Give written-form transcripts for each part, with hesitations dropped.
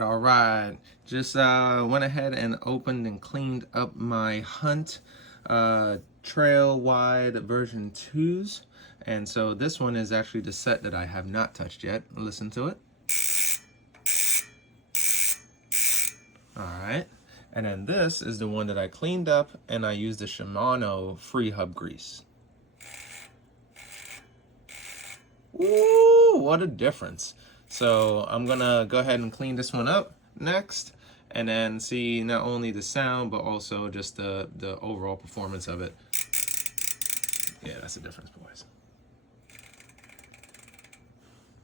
all right. Just went ahead and opened and cleaned up my Hunt Trail Wide version 2s. And so this one is actually the set that I have not touched yet. Listen to it. All right. And then this is the one that I cleaned up and I used the Shimano Freehub grease. Ooh, what a difference. So I'm gonna go ahead and clean this one up next and then see not only the sound but also just the overall performance of it. Yeah, that's the difference, boys.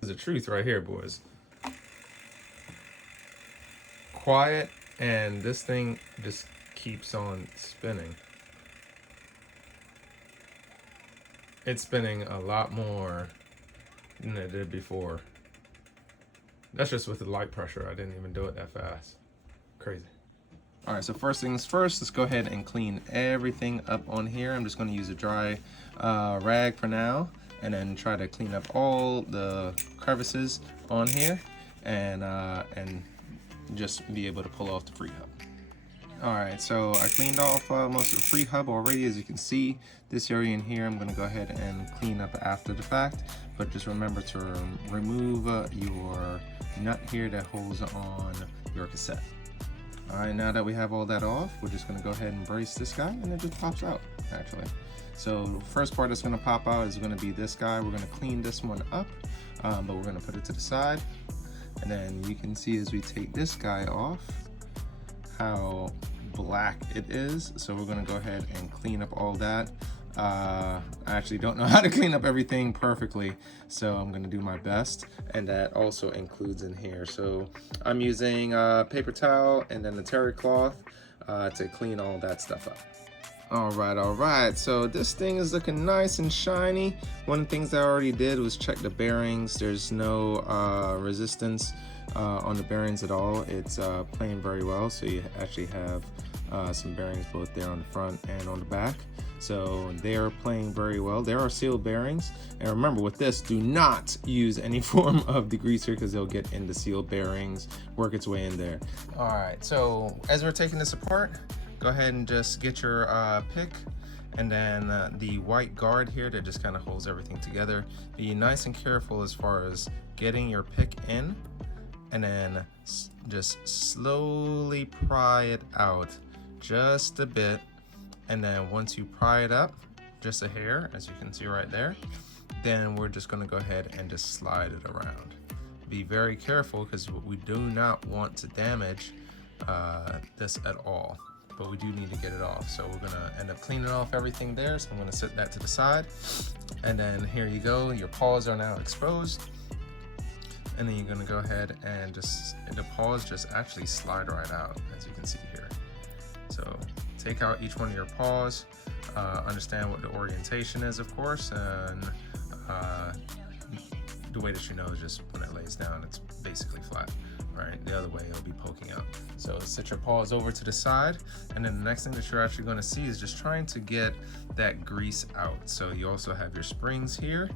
There's the truth right here, boys. Quiet, and this thing just keeps on spinning. It's spinning a lot more than it did before. That's just with the light pressure. I didn't even do it that fast. Crazy. All right, so first things first, let's go ahead and clean everything up on here. I'm just gonna use a dry rag for now, and then try to clean up all the crevices on here, and just be able to pull off the Freehub. All right, so I cleaned off most of the Freehub already. As you can see, this area in here, I'm gonna go ahead and clean up after the fact, but just remember to remove your nut here that holds on your cassette. All right, now that we have all that off, we're just gonna go ahead and brace this guy, and it just pops out, actually. So the first part that's gonna pop out is gonna be this guy. We're gonna clean this one up, but we're gonna put it to the side. And then you can see as we take this guy off, how black it is. So we're gonna go ahead and clean up all that. I actually don't know how to clean up everything perfectly, so I'm gonna do my best, and that also includes in here. So I'm using paper towel and then a terry cloth to clean all that stuff up. All right, so this thing is looking nice and shiny. One of the things I already did was check the bearings. There's no resistance on the bearings at all. It's playing very well, so you actually have some bearings both there on the front and on the back. So they are playing very well. There are sealed bearings, and remember with this, do not use any form of degreaser because they'll get into sealed bearings, work its way in there. All right, so as we're taking this apart, go ahead and just get your pick, and then the white guard here that just kind of holds everything together. Be nice and careful as far as getting your pick in, and then just slowly pry it out just a bit. And then once you pry it up just a hair, as you can see right there, then we're just gonna go ahead and just slide it around. Be very careful because we do not want to damage this at all, but we do need to get it off. So we're gonna end up cleaning off everything there. So I'm gonna set that to the side. And then here you go, your paws are now exposed. And then you're gonna go ahead and the paws just actually slide right out, as you can see here. So take out each one of your paws, understand what the orientation is, of course, and the way that you know is just when it lays down, it's basically flat, right? The other way, it'll be poking out. So set your paws over to the side, and then the next thing that you're actually gonna see is just trying to get that grease out. So you also have your springs here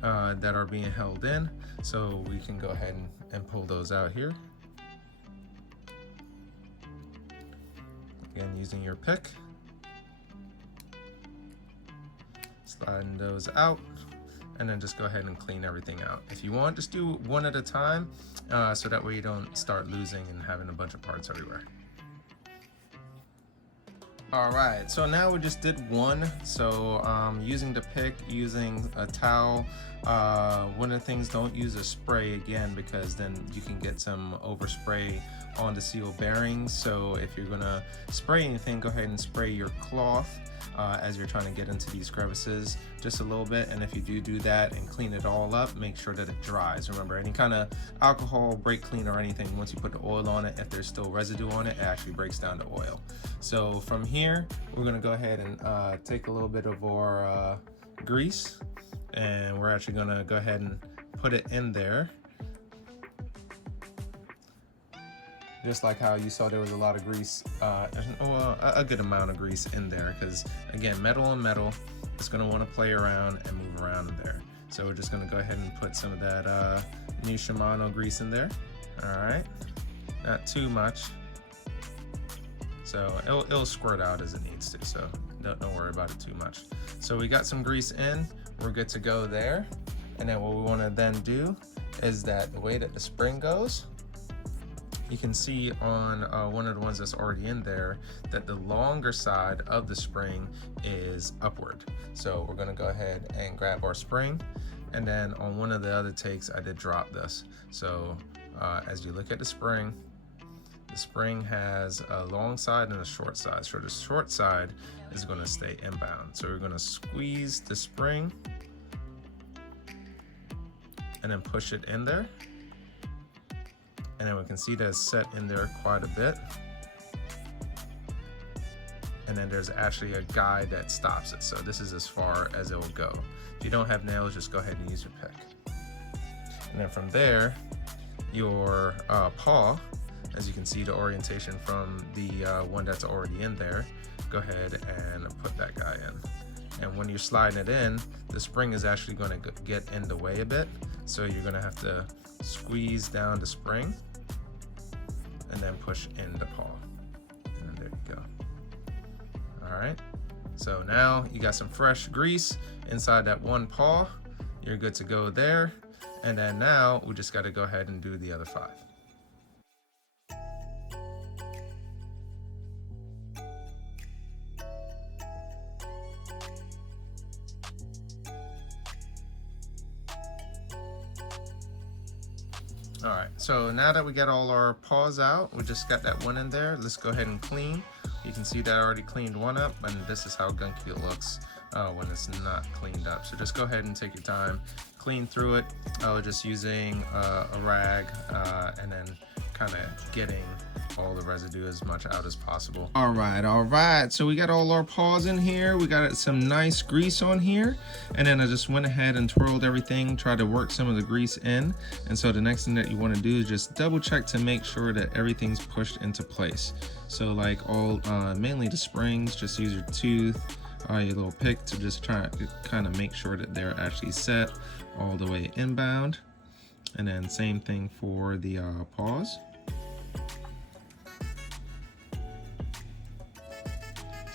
that are being held in, so we can go ahead and pull those out here. Again, using your pick, sliding those out, and then just go ahead and clean everything out. If you want, just do one at a time, so that way you don't start losing and having a bunch of parts everywhere. All right, so now we just did one. So using the pick, using a towel. One of the things, don't use a spray again, because then you can get some overspray on the seal bearings. So if you're gonna spray anything, go ahead and spray your cloth as you're trying to get into these crevices just a little bit. And if you do that and clean it all up, make sure that it dries. Remember, any kind of alcohol, brake cleaner or anything, once you put the oil on it, if there's still residue on it, it actually breaks down the oil. So from here, we're gonna go ahead and take a little bit of our grease, and we're actually gonna go ahead and put it in there. Just like how you saw there was a lot of grease, a good amount of grease in there, because again, metal on metal, it's gonna wanna play around and move around in there. So we're just gonna go ahead and put some of that new Shimano grease in there. All right. not too much. So it'll squirt out as it needs to, so don't worry about it too much. So we got some grease in, we're good to go there. And then what we want to then do is that the way that the spring goes, you can see on one of the ones that's already in there that the longer side of the spring is upward. So we're going to go ahead and grab our spring, and then on one of the other takes I did drop this. So as you look at the spring has a long side and a short side. So the short side is going to stay inbound. So we're going to squeeze the spring and then push it in there. And then we can see that it's set in there quite a bit. And then there's actually a guide that stops it. So this is as far as it will go. If you don't have nails, just go ahead and use your pick. And then from there, your paw, as you can see the orientation from the one that's already in there, go ahead and put that guy in. And when you're sliding it in, the spring is actually going to get in the way a bit. So you're going to have to squeeze down the spring and then push in the paw. And there you go. All right. So now you got some fresh grease inside that one paw. You're good to go there. And then now we just got to go ahead and do the other 5. All right, so now that we got all our paws out, we just got that one in there. Let's go ahead and clean. You can see that I already cleaned one up, and this is how gunky it looks when it's not cleaned up. So just go ahead and take your time, clean through it, just using a rag and then kind of getting all the residue as much out as possible. All right, so we got all our paws in here. We got some nice grease on here, and then I just went ahead and twirled everything, tried to work some of the grease in. And so the next thing that you want to do is just double check to make sure that everything's pushed into place. So like all mainly the springs, just use your tooth, your little pick to just try to kind of make sure that they're actually set all the way inbound. And then same thing for the paws.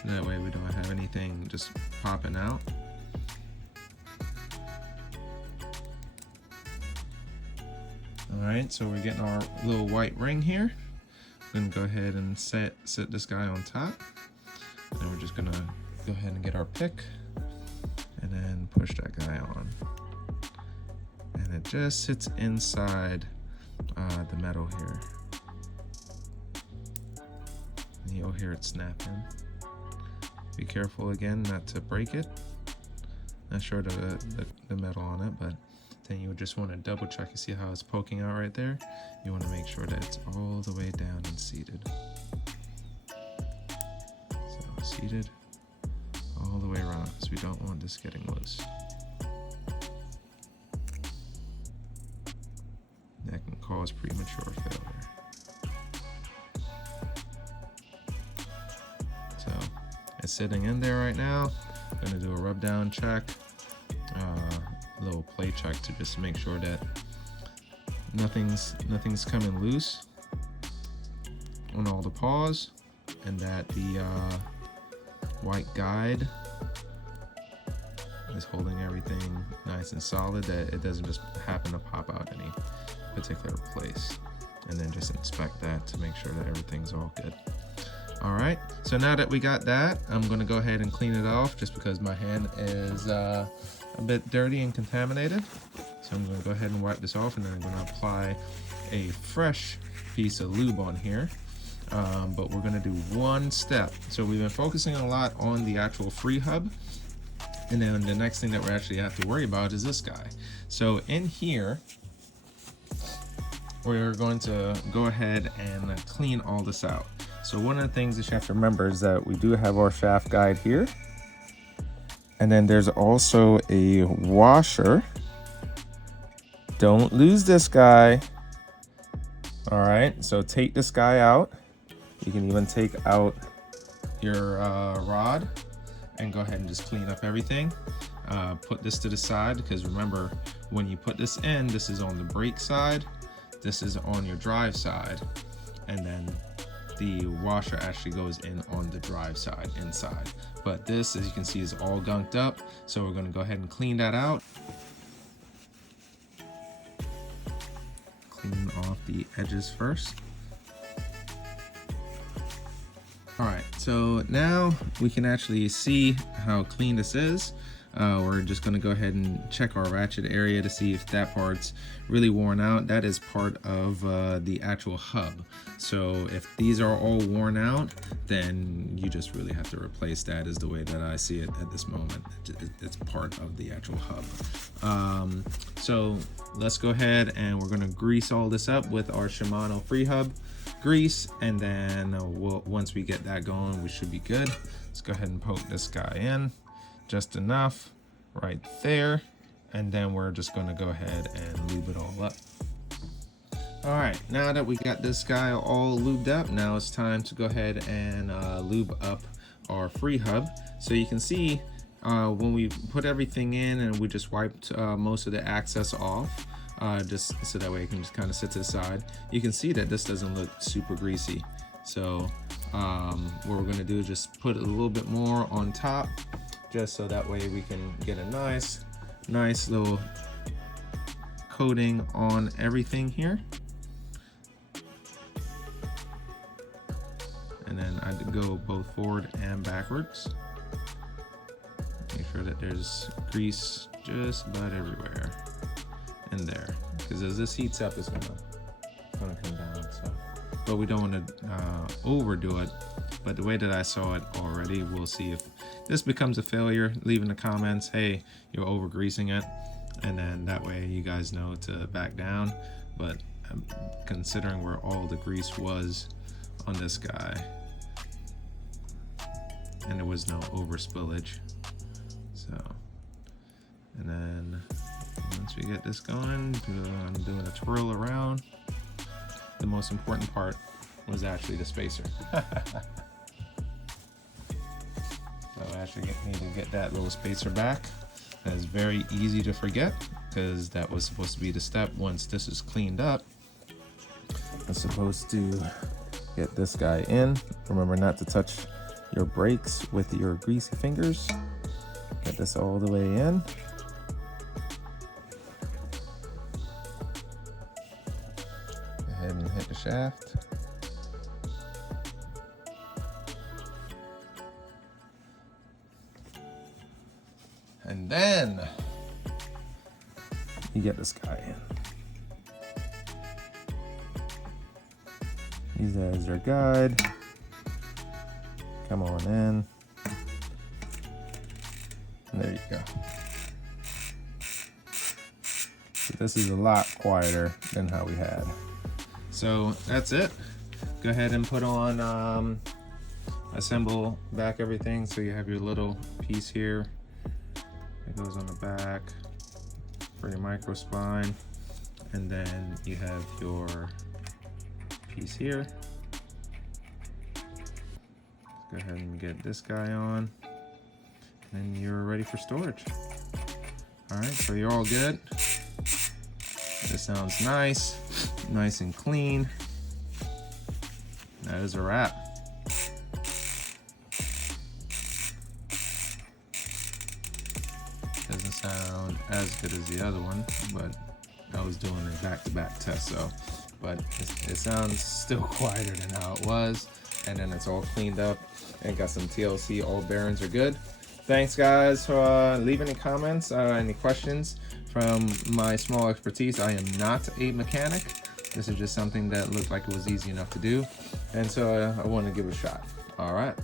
So that way we don't have anything just popping out. All right, so we're getting our little white ring here. I'm gonna go ahead and set this guy on top. And then we're just gonna go ahead and get our pick and then push that guy on. And it just sits inside the metal here. And you'll hear it snapping. Be careful again not to break it. Not sure the metal on it, but then you would just want to double check. You see how it's poking out right there? You want to make sure that it's all the way down and seated. So seated all the way around, because we don't want this getting loose. That can cause premature failure. So it's sitting in there right now. I'm gonna do a rub down check, a little play check to just make sure that nothing's coming loose on all the paws, and that the white guide is holding everything nice and solid, that it doesn't just happen to pop out any particular place. And then just inspect that to make sure that everything's all good. All right, so now that we got that, I'm gonna go ahead and clean it off just because my hand is a bit dirty and contaminated. So I'm gonna go ahead and wipe this off, and then I'm gonna apply a fresh piece of lube on here. But we're gonna do one step. So we've been focusing a lot on the actual Freehub, and then the next thing that we actually have to worry about is this guy. So in here, we're going to go ahead and clean all this out. So one of the things that you have to remember is that we do have our shaft guide here. And then there's also a washer. Don't lose this guy. All right, so take this guy out. You can even take out your rod and go ahead and just clean up everything. Put this to the side, because remember, when you put this in, this is on the brake side. This is on your drive side. and then the washer actually goes in on the drive side inside. But this, as you can see, is all gunked up, so we're going to go ahead and clean that out. Clean off the edges first. Alright, so now we can actually see how clean this is. We're just going to go ahead and check our ratchet area to see if that part's really worn out. That is part of the actual hub. So if these are all worn out, then you just really have to replace that, is the way that I see it at this moment. It's part of the actual hub. So let's go ahead and we're going to grease all this up with our Shimano Freehub grease, and then once we get that going, we should be good. Let's go ahead and poke this guy in just enough right there, and then we're just going to go ahead and lube it all up. All right, now that we got this guy all lubed up, now it's time to go ahead and lube up our Freehub. So you can see when we put everything in and we just wiped most of the excess off, just so that way it can just kind of sit to the side, you can see that this doesn't look super greasy. So what we're going to do is just put a little bit more on top, just so that way we can get a nice little coating on everything here. And then I'd go both forward and backwards. Make sure that there's grease just about everywhere in there, because as this heats up, it's gonna come down. So, but we don't want to overdo it. But the way that I saw it already, we'll see if this becomes a failure. Leave in the comments, hey, you're over greasing it, and then that way you guys know to back down. But considering where all the grease was on this guy, and there was no over spillage, so, and then once we get this going, I'm doing a twirl around. The most important part was actually the spacer. So I actually need to get that little spacer back. That is very easy to forget, because that was supposed to be the step. Once this is cleaned up, I'm supposed to get this guy in. Remember not to touch your brakes with your greasy fingers. Get this all the way in. Go ahead and hit the shaft. And then you get this guy in. Use that as your guide. Come on in. And there you go. So this is a lot quieter than how we had. So that's it. Go ahead and put on, assemble back everything. So you have your little piece here. It goes on the back for your micro spine, and then you have your piece here. Let's go ahead and get this guy on, and then you're ready for storage. All right, so you're all good. This sounds nice and clean. That is a wrap. Doesn't sound as good as the other one, but I was doing a back-to-back test, so, but it sounds still quieter than how it was. And then it's all cleaned up and got some TLC. All bearings are good. Thanks guys for leaving the comments. Any questions from my small expertise? I am not a mechanic. This is just something that looked like it was easy enough to do, and so I want to give it a shot. All right.